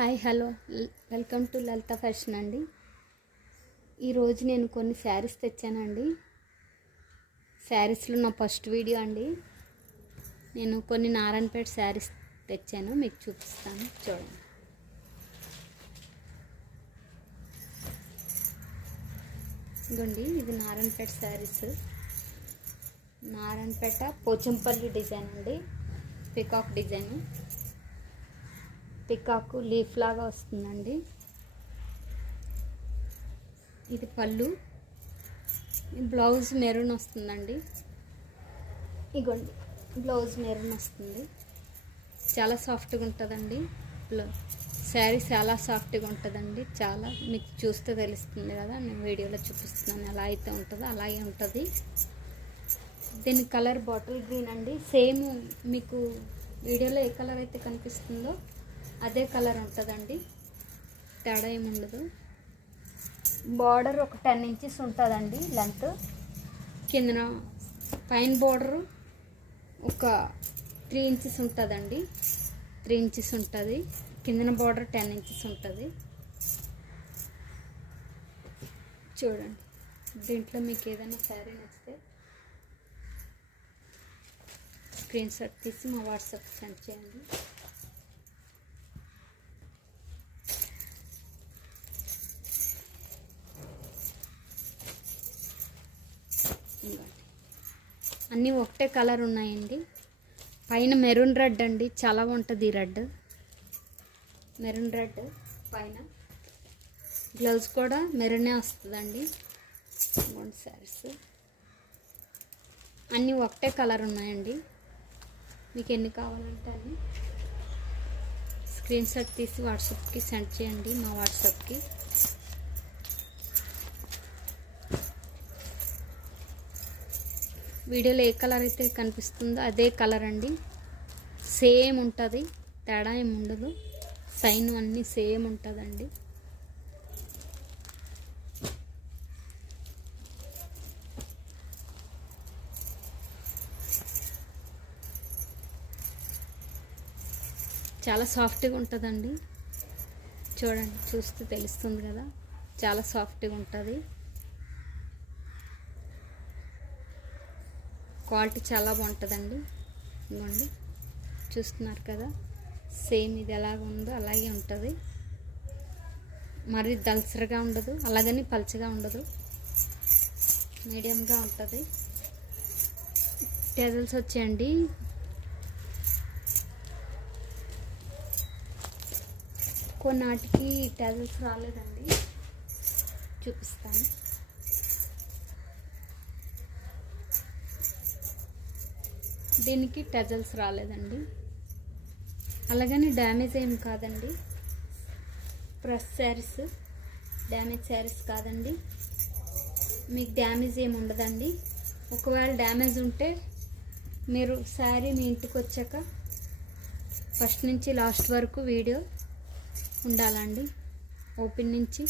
Hi hello welcome to Lalitha fashion అండి. ఈరోజు నేను కొన్ని శారీస్ తెచ్చానండి. శారీస్లో నా ఫస్ట్ వీడియో అండి. నేను కొన్ని నారాయణపేట శారీస్ తెచ్చాను, మీకు చూపిస్తాను చూడండి. ఇదిగోండి, ఇది నారాయణపేట శారీస్. నారాయణపేట పోచంపల్లి డిజైన్ అండి, పికాక్ డిజైన్. పికాకు లీఫ్ లాగా వస్తుందండి. ఇది పళ్ళు, బ్లౌజ్ మెరూన్ వస్తుందండి. ఇగోండి, బ్లౌజ్ మెరూన్ వస్తుంది. చాలా సాఫ్ట్గా ఉంటుందండి. శారీ చాలా సాఫ్ట్గా ఉంటుందండి. చాలా మీకు చూస్తే తెలుస్తుంది కదా, నేను వీడియోలో చూపిస్తున్నాను ఎలా అయితే ఉంటుందో అలాగే ఉంటుంది. దీని కలర్ బాటిల్ గ్రీన్ అండి. సేమ్ మీకు వీడియోలో ఏ కలర్ అయితే కనిపిస్తుందో అదే కలర్ ఉంటుందండి, తేడా ఏముండదు. బార్డర్ ఒక 10 ఇంచెస్ ఉంటుందండి లెంత్. కిందన పైన బార్డరు ఒక 3 ఇంచెస్ ఉంటుందండి. 3 ఇంచెస్ ఉంటుంది. కిందన బార్డర్ 10 ఇంచెస్ ఉంటుంది. చూడండి, దీంట్లో మీకు ఏదైనా శారీ నచ్చితే స్క్రీన్ షాట్ తీసి మా వాట్సాప్ సెండ్ చేయండి. అన్నీ ఒకటే కలర్ ఉన్నాయండి. పైన మెరూన్ రెడ్ అండి, చాలా ఉంటుంది ఈ రెడ్. మెరూన్ రెడ్ పైన. బ్లౌజ్ కూడా మెరూనే వస్తుందండి. శారీస్ అన్నీ ఒకటే కలర్ ఉన్నాయండి. మీకు ఎన్ని కావాలంటే అన్నీ స్క్రీన్ షాట్ తీసి వాట్సాప్కి సెండ్ చేయండి, మా వాట్సాప్కి. వీడియోలో ఏ కలర్ అయితే కనిపిస్తుందో అదే కలర్ అండి. సేమ్ ఉంటుంది, తేడా ఏమి ఉండదు. సైన్ అన్నీ సేమ్ ఉంటుందండి. చాలా సాఫ్ట్గా ఉంటుందండి. చూడండి, చూస్తే తెలుస్తుంది కదా, చాలా సాఫ్ట్గా ఉంటుంది. క్వాలిటీ చాలా బాగుంటుందండి. ఇదిగోండి, చూస్తున్నారు కదా, సేమ్ ఇది ఎలాగ ఉందో అలాగే ఉంటుంది. మరి దల్సరగా ఉండదు, అలాగని పల్చగా ఉండదు, మీడియంగా ఉంటుంది. టెజల్స్ వచ్చాయండి. కొన్నాటికి టెజల్స్ రాలేదండి, చూపిస్తాను. దీనికి టజల్స్ రాలేదండి, అలాగని డ్యామేజ్ ఏం కాదండి. ప్రెస్ శారీస్ డ్యామేజ్ శారీస్ కాదండి, మీకు డ్యామేజ్ ఏమి ఉండదండి. ఒకవేళ డ్యామేజ్ ఉంటే మీరు శారీ మీ ఇంటికి వచ్చాక ఫస్ట్ నుంచి లాస్ట్ వరకు వీడియో ఉండాలండి. ఓపెన్ నుంచి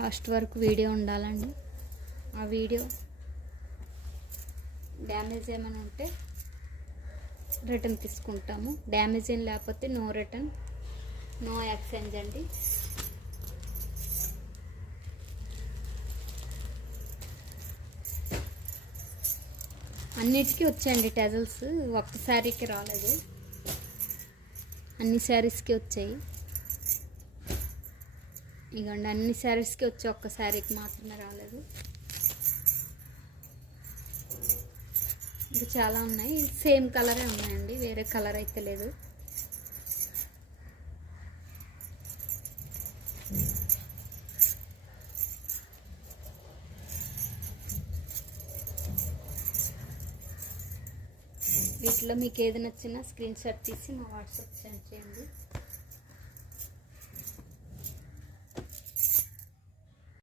లాస్ట్ వరకు వీడియో ఉండాలండి. ఆ వీడియో డ్యామేజ్ ఏమైనా ఉంటే రిటర్న్ తీసుకుంటాము. డ్యామేజ్ ఏం లేకపోతే నో రిటర్న్, నో ఎక్స్చేంజ్ అండి. అన్నిటికీ వచ్చాయండి టెజల్స్, ఒక్క శారీకి రాలేదు, అన్ని శారీస్కి వచ్చాయి. ఇదిగోండి, అన్ని శారీస్కి వచ్చి ఒక్క శారీకి మాత్రమే రాలేదు. ఇంకా చాలా ఉన్నాయి, సేమ్ కలరే ఉన్నాయండి, వేరే కలర్ అయితే లేదు. వీటిలో మీకు ఏది నచ్చినా స్క్రీన్ షాట్ తీసి మా వాట్సాప్ సెండ్ చేయండి.